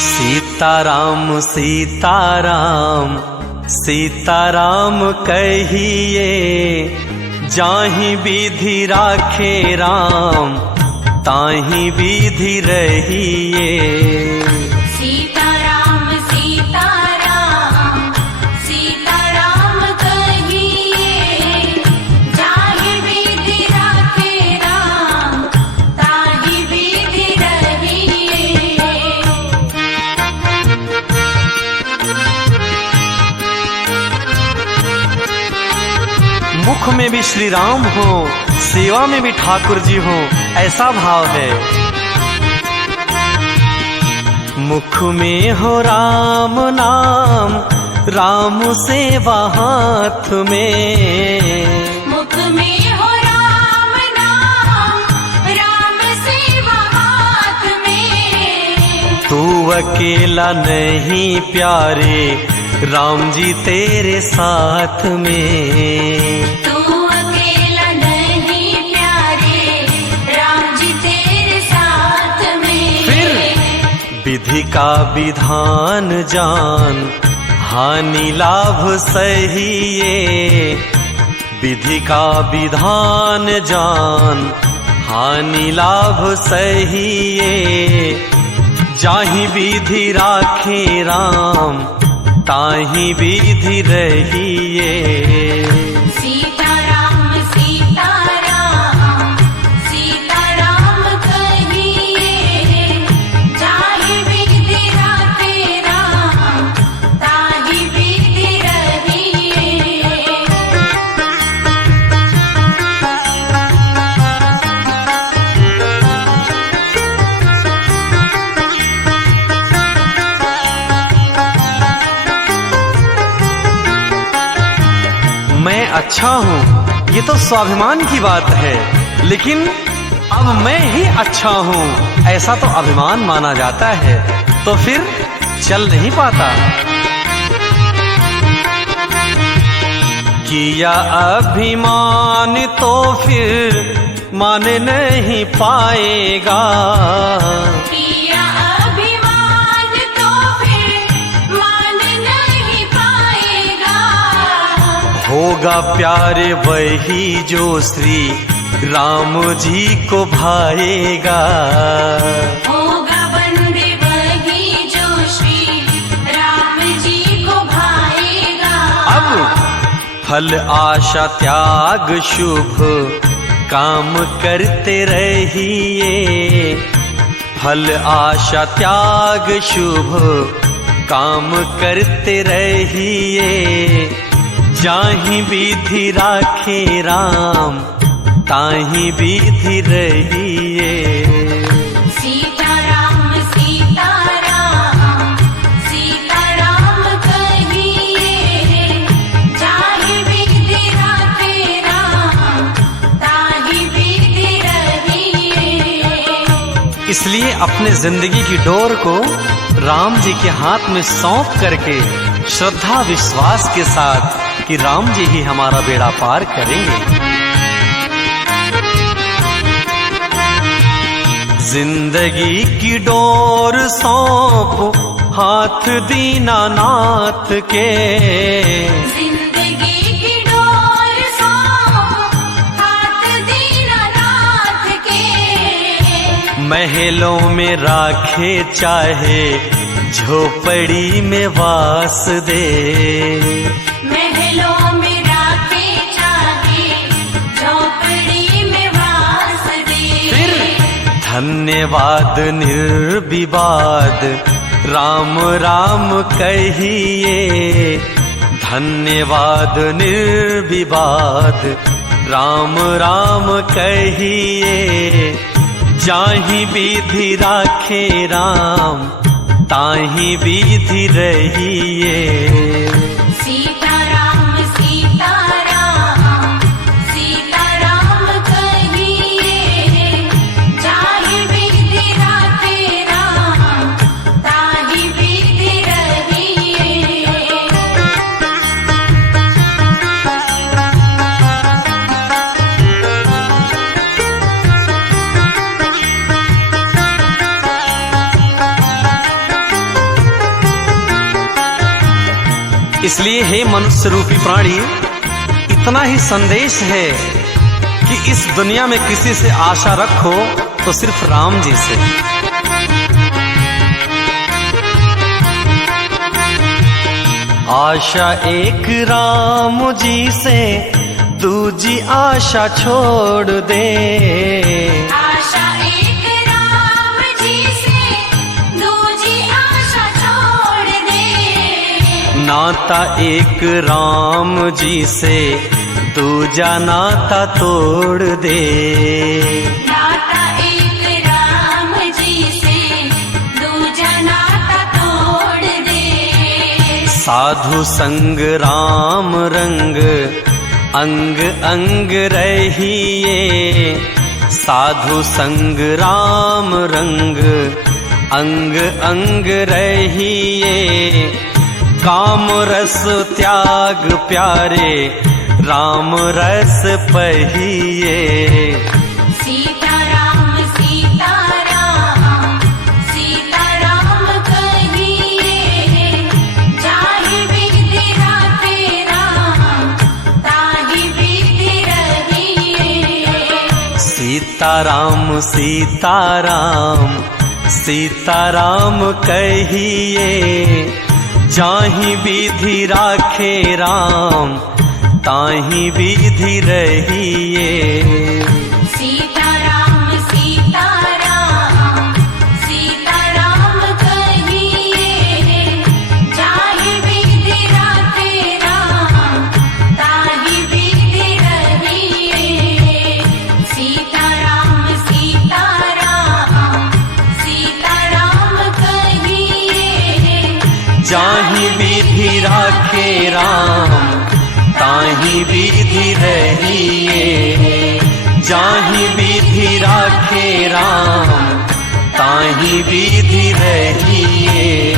सीताराम सीताराम सीताराम कहिए, जाहि विधि राखे राम ताहि विधि रहिए। सीताराम सीताराम सीताराम कहिए, जाहि विधि राखे राम ताहि विधि रहिए। मुख में भी श्री राम हो, सेवा में भी ठाकुर जी हो, ऐसा भाव है। मुख में हो राम नाम, राम सेवा हाथ में। मुख में हो राम नाम, राम सेवा हाथ में। तू अकेला नहीं प्यारे, राम जी तेरे साथ में। तू अकेला नहीं प्यारे, राम जी तेरे साथ में। फिर विधि का विधान जान, हानि लाभ सहिए। विधि का विधान जान, हानि लाभ सहिए। जाहि विधि राखे राम ताहि विधि रहिए। सीताराम सीताराम सीताराम कहिए, जाहि विधि राखे राम ताहि विधि रहिए। मैं अच्छा हूँ, ये तो स्वाभिमान की बात है, लेकिन अब मैं ही अच्छा हूँ ऐसा तो अभिमान माना जाता है, तो फिर चल नहीं पाता। किया अभिमान तो फिर मान नहीं पाएगा। किया अभिमान तो फिर मान नहीं पाएगा। होगा प्यारे वही जो श्री राम जी को भाएगा। होगा बंदे वही जो श्री राम जी को भाएगा। अब फल आशा त्याग शुभ काम करते रहिए। फल आशा त्याग शुभ काम करते रहिए। जाहि विधि राखे राम ताहि विधि रहिए। सीताराम सीताराम सीताराम कहिए, जाहि विधि राखे राम ताहि विधि रहिए। इसलिए अपने जिंदगी की डोर को राम जी के हाथ में सौंप करके श्रद्धा विश्वास के साथ कि राम जी ही हमारा बेड़ा पार करेंगे। जिंदगी की डोर सौंप हाथ दीनानाथ के। जिंदगी की डोर सौंप हाथ दीनानाथ के। महलों में राखे चाहे झोपड़ी में वास दे। महलों में राखे चाहे झोपड़ी में वास दे। धन्यवाद निर्विवाद राम राम कहिए। धन्यवाद निर्विवाद राम राम कहिए। जाहि विधि राखे राम ताहि विधि रहिए। सीताराम सीताराम सीताराम कहिए, जाहि विधि राखे राम ताहि विधि रहिए। इसलिए हे मनुष्य रूपी प्राणी, इतना ही संदेश है कि इस दुनिया में किसी से आशा रखो तो सिर्फ राम जी से। आशा एक राम जी से, दूजी आशा छोड़ दे। आशा एक राम जी से, दूजी आशा छोड़ दे। नाता एक राम जी से, दूजा नाता तोड़ दे। नाता एक राम जी से, दूजा नाता तोड़ दे। साधु संग राम रंग, अंग अंग रहिए। साधु संग राम रंग, अंग अंग रहिए। काम रस त्याग प्यारे, राम रस पहिए। सीताराम सीताराम, सीताराम कहिए। जाहि विधि राखे राम, ताहि विधि रहिए। सीताराम सीताराम, सीताराम कहिए। जाहि विधि राखे राम, ताहि विधि रहिए। सीताराम सीताराम, सीताराम कहिए। जाहि विधि राखे राम, ताहि विधि रहिए। सीताराम सीताराम, सीताराम कहिए। जाहि विधि राखे राम, ताहि विधि रहिए। जाहि विधि राखे राम, ताहि विधि रहिए।